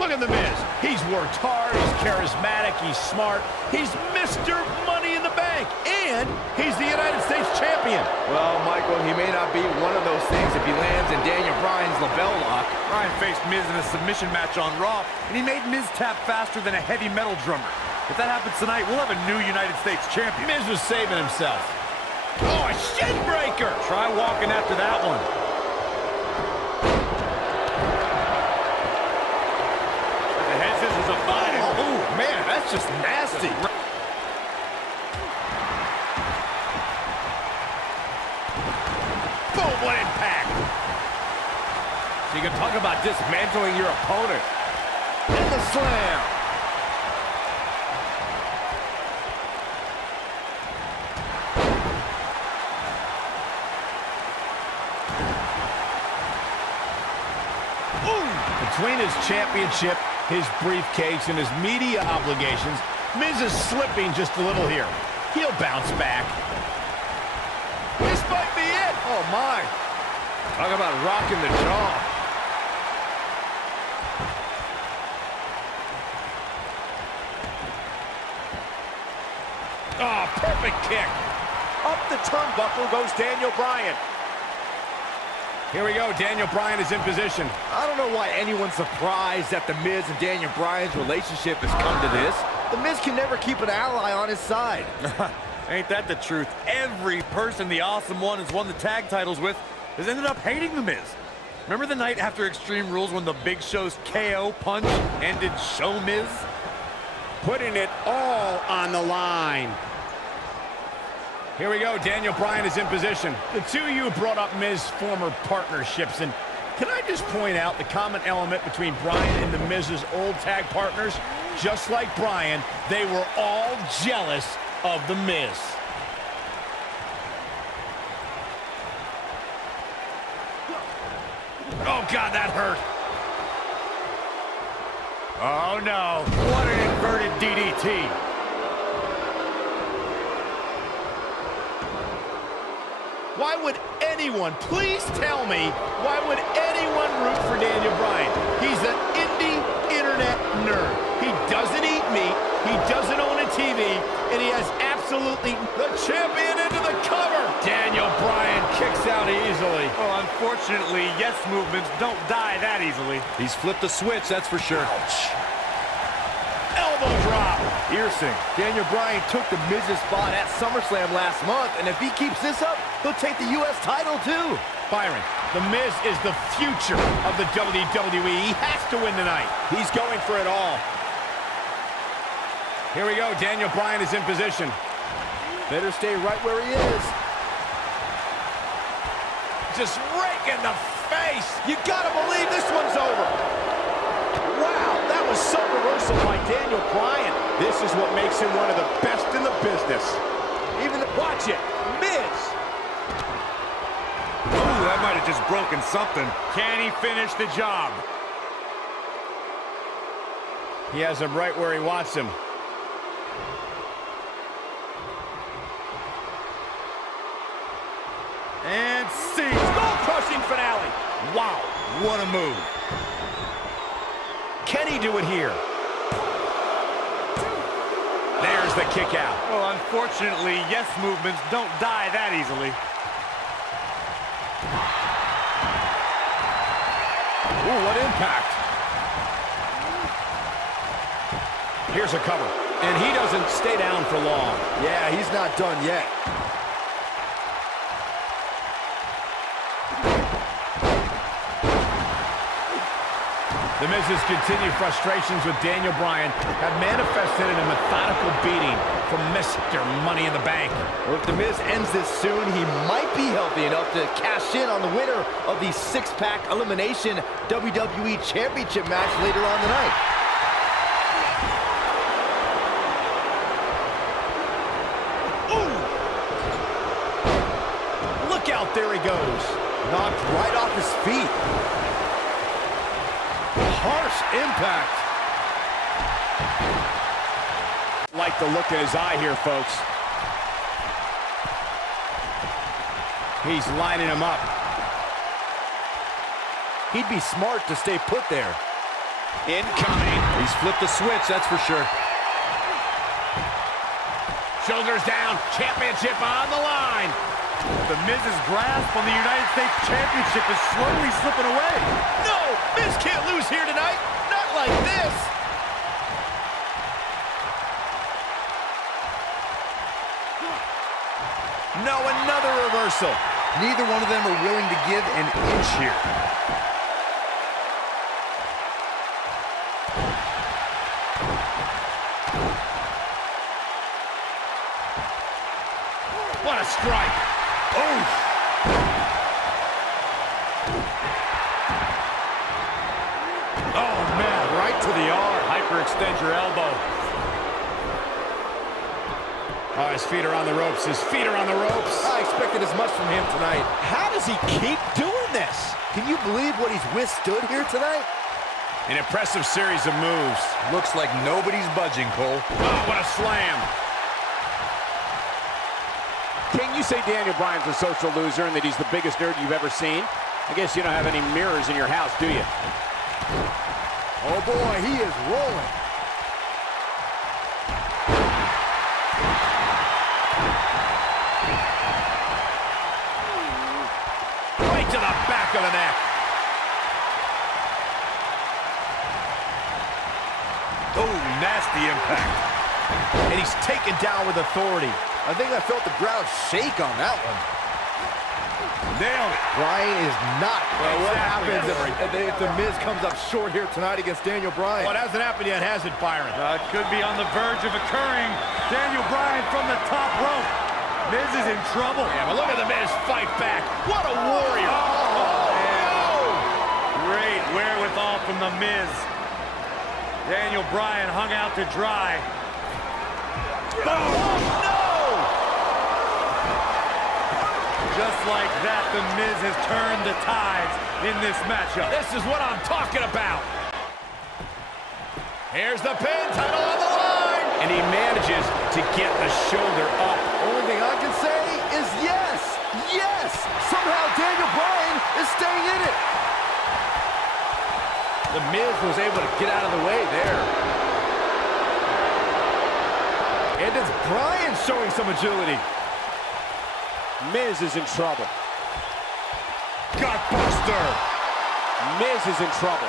Look at The Miz. He's worked hard, he's charismatic, he's smart. He's Mr. Money in the Bank, and he's the United States champion. Well, Michael, he may not be one of those things if he lands in Daniel Bryan's label lock. Bryan faced Miz in a submission match on Raw, and he made Miz tap faster than a heavy metal drummer. If that happens tonight, we'll have a new United States champion. Miz was saving himself. Oh, a shin breaker. Try walking after that one. The head scissors are fine. Oh, man, that's just nasty. Boom, what impact. So you can talk about dismantling your opponent. And the slam. Between his championship, his briefcase, and his media obligations, Miz is slipping just a little here. He'll bounce back. This might be it. Oh, my. Talk about rocking the jaw. Oh, perfect kick. Up the turnbuckle goes Daniel Bryan. Here we go, Daniel Bryan is in position. I don't know why anyone's surprised that The Miz and Daniel Bryan's relationship has come to this. The Miz can never keep an ally on his side. Ain't that the truth? Every person the Awesome One has won the tag titles with has ended up hating The Miz. Remember the night after Extreme Rules when the Big Show's KO punch ended Show Miz? Putting it all on the line. Here we go, Daniel Bryan is in position. The two of you brought up Miz's former partnerships, and can I just point out the common element between Bryan and The Miz's old tag partners? Just like Bryan, they were all jealous of The Miz. Oh, God, that hurt. Oh, no. What an inverted DDT. Why would anyone, please tell me, why would anyone root for Daniel Bryan? He's an indie internet nerd. He doesn't eat meat, he doesn't own a TV, and he has absolutely the champion into the cover. Daniel Bryan kicks out easily. Well, unfortunately, yes movements don't die that easily. He's flipped the switch, that's for sure. Ouch. Elbow drop. Piercing. Daniel Bryan took The Miz's spot at SummerSlam last month, and if he keeps this up, he'll take the U.S. title, too. Byron, The Miz is the future of the WWE. He has to win tonight. He's going for it all. Here we go. Daniel Bryan is in position. Better stay right where he is. Just rake in the face. You gotta believe this one's over. Wow, that was so reversal by Daniel Bryan. This is what makes him one of the best in the business. Watch it, Miz. Ooh, that might have just broken something. Can he finish the job? He has him right where he wants him. And see. Skull-crushing finale. Wow, what a move. Can he do it here? There's the kick out. Well, unfortunately, yes movements don't die that easily. Ooh, what impact. Here's a cover. And he doesn't stay down for long. Yeah, he's not done yet. The Miz's continued frustrations with Daniel Bryan have manifested in a methodical beating from Mr. Money in the Bank. Well, if The Miz ends this soon, he might be healthy enough to cash in on the winner of the six-pack elimination WWE Championship match later on tonight. Ooh! Look out, there he goes. Knocked right off his feet. Harsh impact. Like the look in his eye here, folks. He's lining him up. He'd be smart to stay put there. Incoming. He's flipped the switch, that's for sure. Shoulders down. Championship on the line. The Miz's grasp on the United States Championship is slowly slipping away. No! Miz can't lose here tonight. Not like this. No, another reversal. Neither one of them are willing to give an inch here. What a strike. Oh. Oh, man, right to the arm. Hyperextend your elbow. Oh, his feet are on the ropes. His feet are on the ropes. I expected as much from him tonight. How does he keep doing this? Can you believe what he's withstood here tonight? An impressive series of moves. Looks like nobody's budging, Cole. Oh, what a slam. King, you say Daniel Bryan's a social loser and that he's the biggest nerd you've ever seen. I guess you don't have any mirrors in your house, do you? Oh boy, he is rolling. Right to the back of the neck. Oh, nasty impact. And he's taken down with authority. I think I felt the ground shake on that one. Nailed it. Bryan is not. Well, what Exactly. happens if the Miz comes up short here tonight against Daniel Bryan? Well, it hasn't happened yet, has it, Byron? It could be on the verge of occurring. Daniel Bryan from the top rope. Miz is in trouble. Yeah, but look at the Miz fight back. What a warrior. Great wherewithal from the Miz. Daniel Bryan hung out to dry. Oh, no! Just like that, the Miz has turned the tides in this matchup. This is what I'm talking about. Here's the pin, title on the line. And he manages to get the shoulder up. Only thing I can say is yes! Yes! Somehow Daniel Bryan is staying in it. The Miz was able to get out of the way there. And it's Bryan showing some agility. Miz is in trouble. Gutbuster. Miz is in trouble.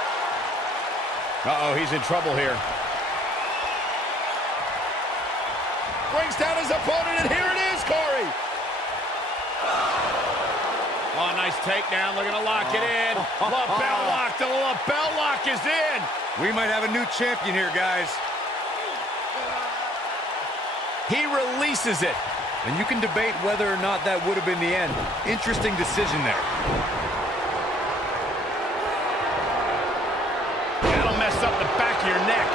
Uh-oh, he's in trouble here. Brings down his opponent, and here it is, Corey. Oh, nice takedown. Looking to lock it in. Lapel lock. The lapel lock is in. We might have a new champion here, guys. He releases it. And you can debate whether or not that would have been the end. Interesting decision there. That'll mess up the back of your neck.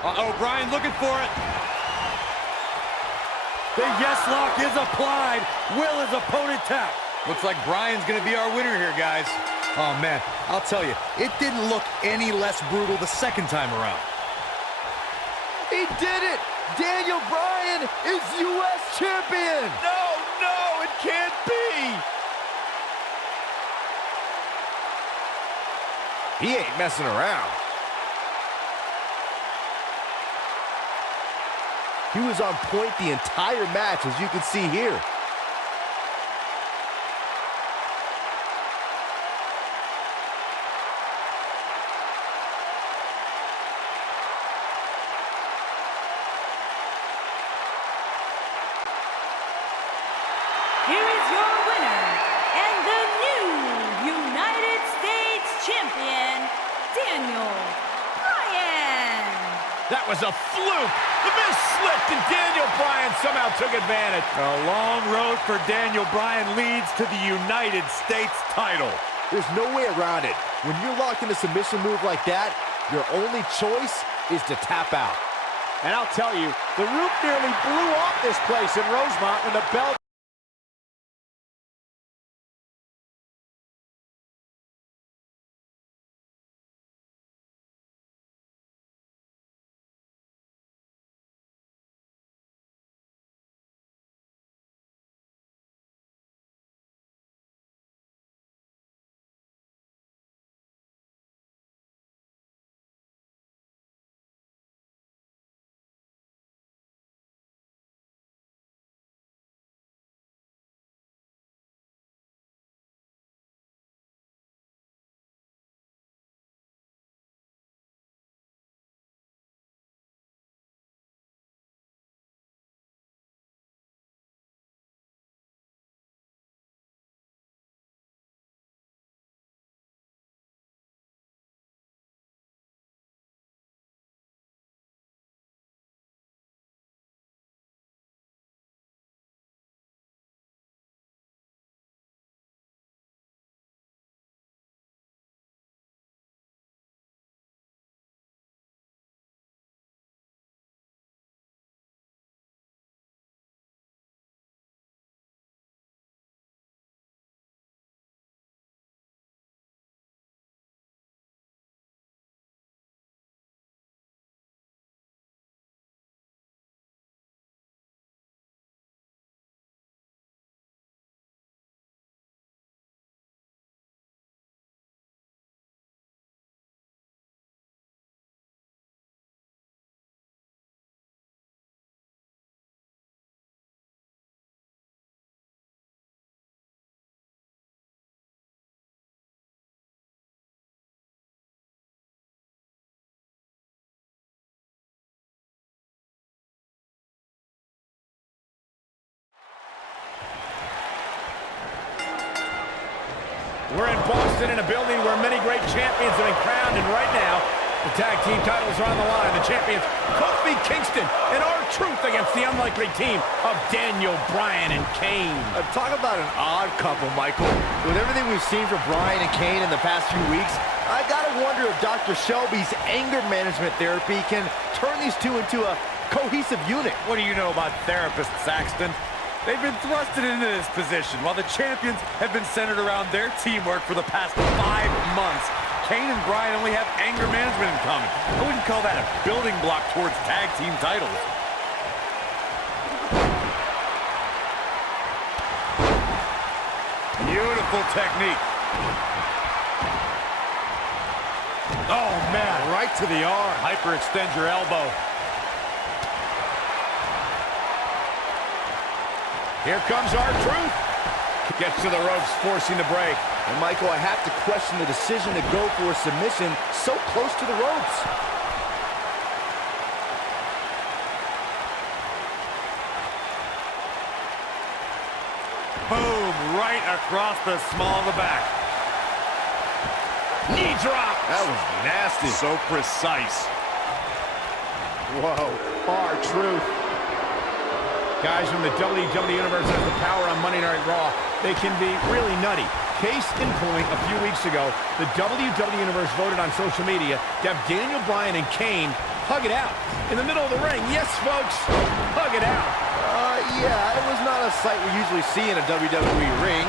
Uh-oh, Bryan looking for it. The yes lock is applied. Will his opponent tap? Looks like Bryan's going to be our winner here, guys. Oh, man, I'll tell you, it didn't look any less brutal the second time around. He did it! Daniel Bryan is U.S. champion! No, it can't be! He ain't messing around. He was on point the entire match, as you can see here. Here is your winner, and the new United States Champion, Daniel Bryan. That was a fluke. The Miz slipped, and Daniel Bryan somehow took advantage. A long road for Daniel Bryan leads to the United States title. There's no way around it. When you're locked in a submission move like that, your only choice is to tap out. And I'll tell you, the roof nearly blew off this place in Rosemont when the bell We're in Boston in a building where many great champions have been crowned, and right now, the tag team titles are on the line. The champions, Kofi Kingston and R-Truth against the unlikely team of Daniel Bryan and Kane. Talk about an odd couple, Michael. With everything we've seen from Bryan and Kane in the past few weeks, I gotta wonder if Dr. Shelby's anger management therapy can turn these two into a cohesive unit. What do you know about therapists, Saxton? They've been thrusted into this position while the champions have been centered around their teamwork for the past 5 months. Kane and Bryan only have anger management in common. I wouldn't call that a building block towards tag team titles. Beautiful technique. Oh, man, right to the arm. Hyperextend your elbow. Here comes R-Truth. Gets to the ropes, forcing the break. And Michael, I have to question the decision to go for a submission so close to the ropes. Boom, right across the small of the back. Knee drop. That was nasty. So precise. Whoa, R-Truth. Guys from the WWE Universe has the power on Monday Night Raw. They can be really nutty. Case in point, a few weeks ago, the WWE Universe voted on social media to have Daniel Bryan and Kane hug it out in the middle of the ring. Yes, folks, hug it out. Yeah, it was not a sight we usually see in a WWE ring.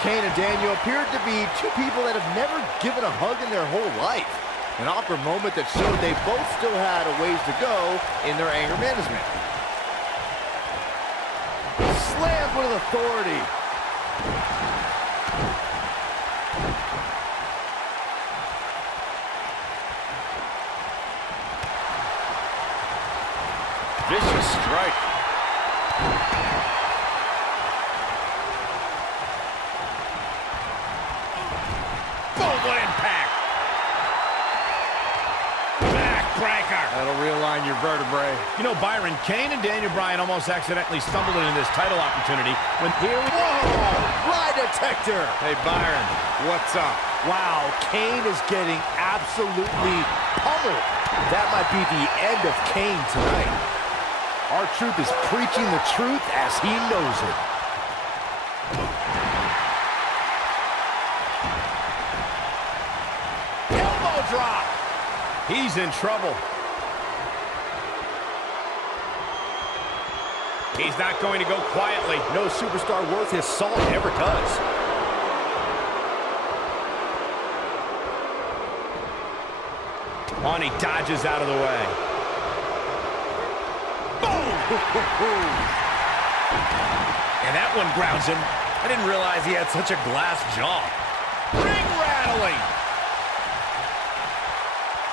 Kane and Daniel appeared to be two people that have never given a hug in their whole life. An awkward moment that showed they both still had a ways to go in their anger management. Slammed with authority. Vicious strike. Boom, what impact. Backbreaker. That'll realign your vertebrae. You know, Byron, Kane and Daniel Bryan almost accidentally stumbled into this title opportunity when here we Whoa! Lie detector! Hey, Byron, what's up? Wow, Kane is getting absolutely pummeled. That might be the end of Kane tonight. R-Truth is preaching the truth as he knows it. elbow drop. He's in trouble. He's not going to go quietly. No superstar worth his salt ever does. And he dodges out of the way. Boom! And that one grounds him. I didn't realize he had such a glass jaw. Ring rattling.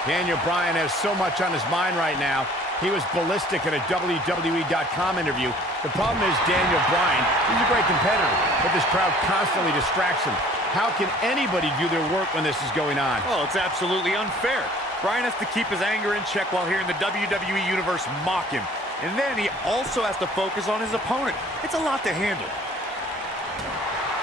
Daniel Bryan has so much on his mind right now. He was ballistic in a WWE.com interview. The problem is Daniel Bryan, he's a great competitor, but this crowd constantly distracts him. How can anybody do their work when this is going on? Well, it's absolutely unfair. Bryan has to keep his anger in check while hearing the WWE Universe mock him. And then he also has to focus on his opponent. It's a lot to handle.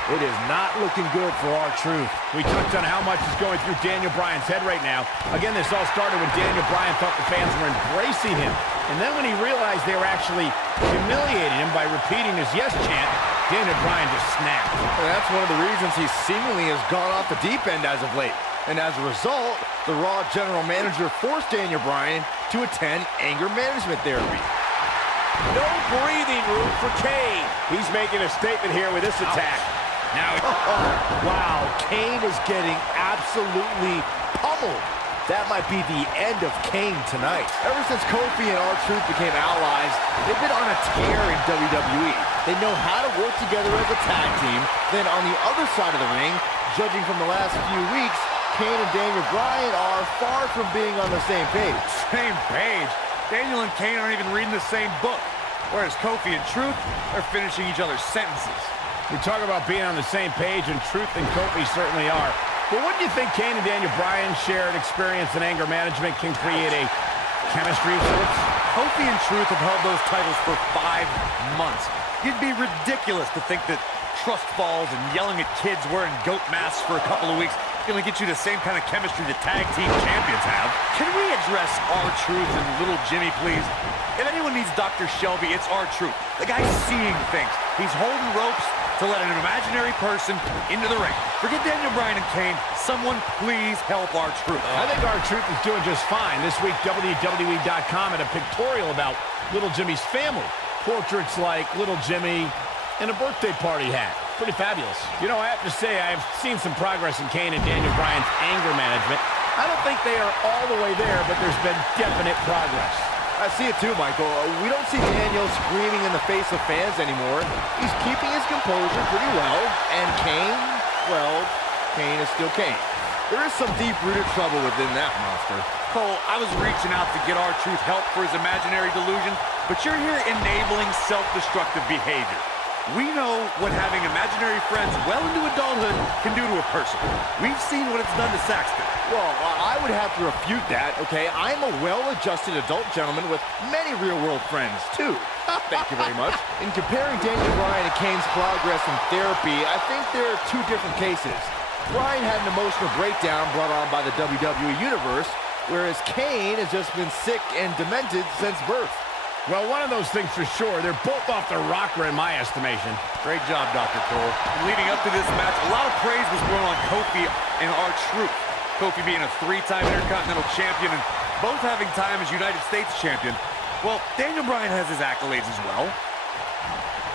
It is not looking good for R-Truth. We touched on how much is going through Daniel Bryan's head right now. Again, this all started when Daniel Bryan thought the fans were embracing him. And then when he realized they were actually humiliating him by repeating his yes chant, Daniel Bryan just snapped. And that's one of the reasons he seemingly has gone off the deep end as of late. And as a result, the Raw general manager forced Daniel Bryan to attend anger management therapy. No breathing room for Kane. He's making a statement here with this attack. Now, wow, Kane is getting absolutely pummeled. That might be the end of Kane tonight. Ever since Kofi and R-Truth became allies, they've been on a tear in WWE. They know how to work together as a tag team. Then on the other side of the ring, judging from the last few weeks, Kane and Daniel Bryan are far from being on the same page. Same page? Daniel and Kane aren't even reading the same book. Whereas Kofi and Truth are finishing each other's sentences. we talk about being on the same page, and Truth and Kofi certainly are. But what do you think Kane and Daniel Bryan's shared experience in anger management can create a chemistry of sorts? Kofi and Truth have held those titles for 5 months. It'd be ridiculous to think that trust falls and yelling at kids wearing goat masks for a couple of weeks is going to get you the same kind of chemistry the tag team champions have. Can we address R-Truth and little Jimmy, please? If anyone needs Dr. Shelby, it's R-Truth. The guy's seeing things. He's holding ropes to let an imaginary person into the ring. Forget Daniel Bryan and Kane. Someone please help R-Truth. I think R-Truth is doing just fine. This week, WWE.com had a pictorial about little Jimmy's family. Portraits like little Jimmy and a birthday party hat. Pretty fabulous. You know, I have to say, I've seen some progress in Kane and Daniel Bryan's anger management. I don't think they are all the way there, but there's been definite progress. I see it too, Michael. We don't see Daniel screaming in the face of fans anymore. He's keeping his composure pretty well. And Kane, well, Kane is still Kane. There is some deep-rooted trouble within that monster. Cole, I was reaching out to get R-Truth help for his imaginary delusion, but you're here enabling self-destructive behavior. We know what having imaginary friends well into adulthood can do to a person. We've seen what it's done to Saxton. Well, I would have to refute that, okay? I'm a well-adjusted adult gentleman with many real-world friends, too. Thank you very much. In comparing Daniel Bryan and Kane's progress in therapy, I think there are two different cases. Bryan had an emotional breakdown brought on by the WWE Universe, whereas Kane has just been sick and demented since birth. Well, one of those things for sure. They're both off the rocker in my estimation. Great job, Dr. Cole. Leading up to this match, a lot of praise was thrown on Kofi and R-Truth. Kofi being a 3-time Intercontinental Champion and both having time as United States Champion. Well, Daniel Bryan has his accolades as well.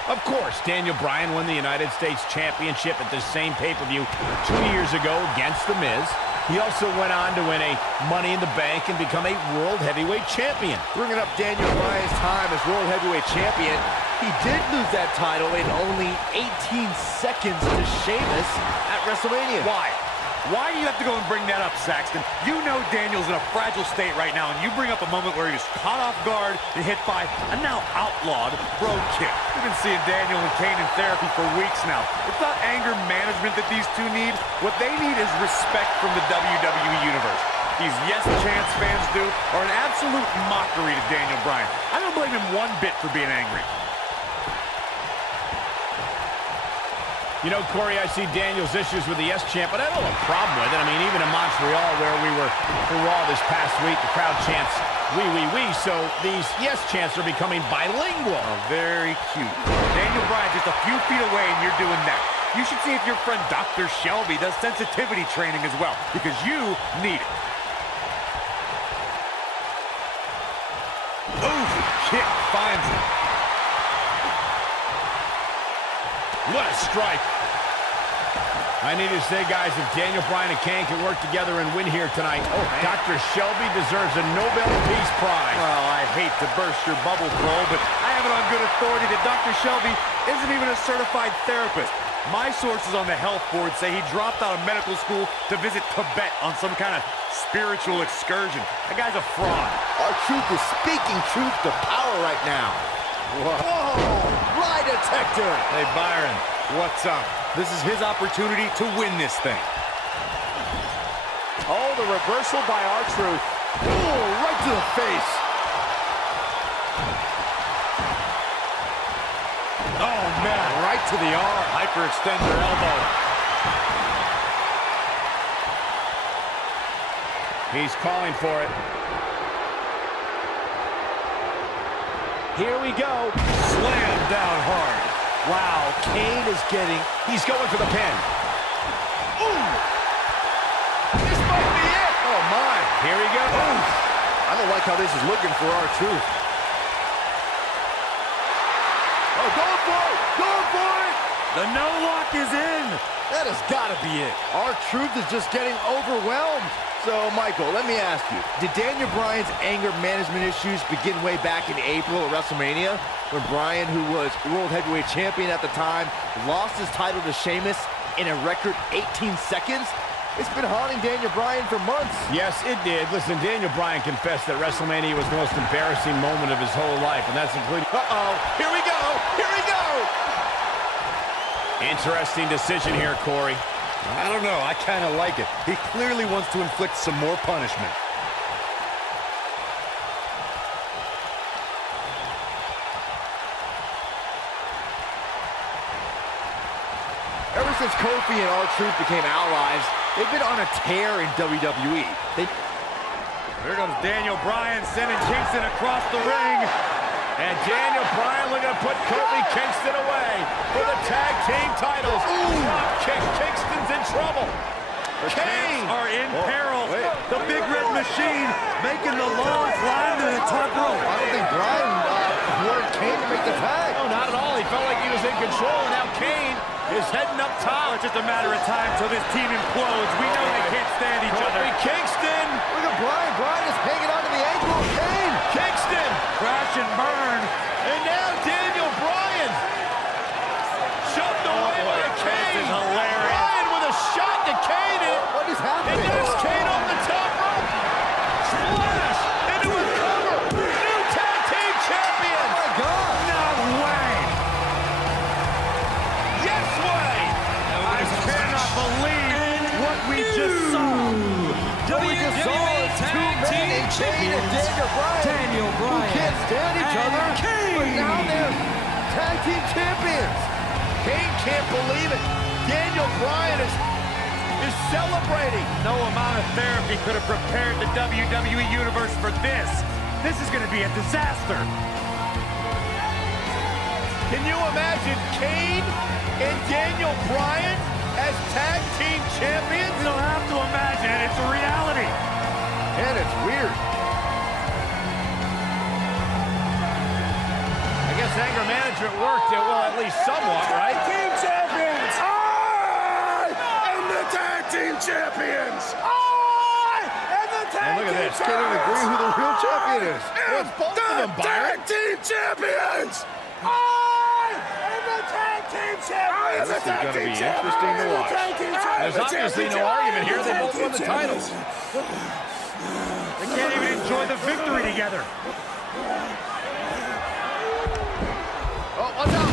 Of course, Daniel Bryan won the United States Championship at the same pay-per-view 2 years ago against The Miz. He also went on to win a Money in the Bank and become a World Heavyweight Champion. Bringing up Daniel Bryan's time as World Heavyweight Champion, he did lose that title in only 18 seconds to Sheamus at WrestleMania. Why? Why do you have to go and bring that up, Saxton? You know Daniel's in a fragile state right now, and you bring up a moment where he was caught off guard and hit by a now outlawed Brogue Kick. We've been seeing Daniel and Kane in therapy for weeks now. It's not anger management that these two need. What they need is respect from the WWE Universe. These Yes Chance fans do are an absolute mockery to Daniel Bryan. I don't blame him one bit for being angry. You know, Corey, I see Daniel's issues with the Yes Chant, but I don't have a problem with it. I mean, even in Montreal, where we were for Raw this past week, the crowd chants, "We, we, we," so these Yes Chants are becoming bilingual. Oh, very cute. Daniel Bryan just a few feet away, and you're doing that. You should see if your friend Dr. Shelby does sensitivity training as well, because you need it. Ooh, kick finds it. What a strike. I need to say, guys, if Daniel Bryan and Kane can work together and win here tonight, Dr. Shelby deserves a Nobel Peace Prize. Well, I hate to burst your bubble, Cole, but I have it on good authority that Dr. Shelby isn't even a certified therapist. My sources on the health board say he dropped out of medical school to visit Tibet on some kind of spiritual excursion. That guy's a fraud. R-Truth is speaking truth to power right now. Whoa! Lie detector! Hey, Byron, what's up? This is his opportunity to win this thing. Oh, the reversal by R-Truth. Oh, right to the face. Oh, man, right to the arm. Hyperextender elbow. He's calling for it. Here we go. Slam down hard. Wow, Kane is getting... He's going for the pin. Ooh! This might be it! Oh, my. Here he goes. Ooh. I don't like how this is looking for R-Truth. Oh, going for it! Going for it! The no lock is in. That has got to be it. R-Truth is just getting overwhelmed. So, Michael, let me ask you, did Daniel Bryan's anger management issues begin way back in April at WrestleMania, when Bryan, who was World Heavyweight Champion at the time, lost his title to Sheamus in a record 18 seconds? It's been haunting Daniel Bryan for months. Yes, it did. Listen, Daniel Bryan confessed that WrestleMania was the most embarrassing moment of his whole life, and that's including... Uh-oh, here we go, here we go! Interesting decision here, Corey. I don't know. I kind of like it. He clearly wants to inflict some more punishment. Ever since Kofi and R-Truth became allies, they've been on a tear in WWE. Here comes Daniel Bryan sending Kingston across the ring. And Daniel Bryan looking to put Kofi Kingston away for the tag team titles. Drop kick, Kingston's in trouble. The Kane champs are in peril. The Big Red Machine making the long climb to the top rope. I don't think Bryan wanted Kane to make the tag. No, not at all. He felt like he was in control, and now Kane is heading up top. It's just a matter of time till this team implodes. We know they can't stand each other. Kofi Kingston. Look at Bryan. Bryan is hanging onto the ankle of Kane. Kingston. Crash and burn. And now Daniel Bryan. Shoved away by Kane. This is hilarious. Bryan with a shot to Kane. What is happening? And there's Kane on the top rope. Splash into a cover. New tag team champions. Oh, my God. No way. Yes way. I cannot believe what we just saw. We just saw two men, Kane and Daniel Bryan, who can't stand each other, but now they're tag team champions. Kane can't believe it. Daniel Bryan is celebrating. No amount of therapy could have prepared the WWE Universe for this. This is going to be a disaster. Can you imagine Kane and Daniel Bryan as tag team champions? You don't have to imagine it. It's a reality. And it's weird. I guess anger management worked, well, at least somewhat, right? Team champions! I am the tag team champions! I am the tag And look at team this. Can't even agree who the real champion is. Well, it's both of them, Byron. Tag team champions! I am the tag team champions! This is gonna be interesting to watch. There's obviously no argument here. They both won the titles. They can't even enjoy the victory together. Oh, watch out.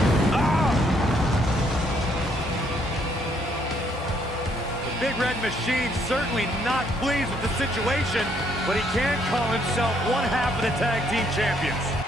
The Big Red Machine certainly not pleased with the situation, but he can call himself one half of the tag team champions.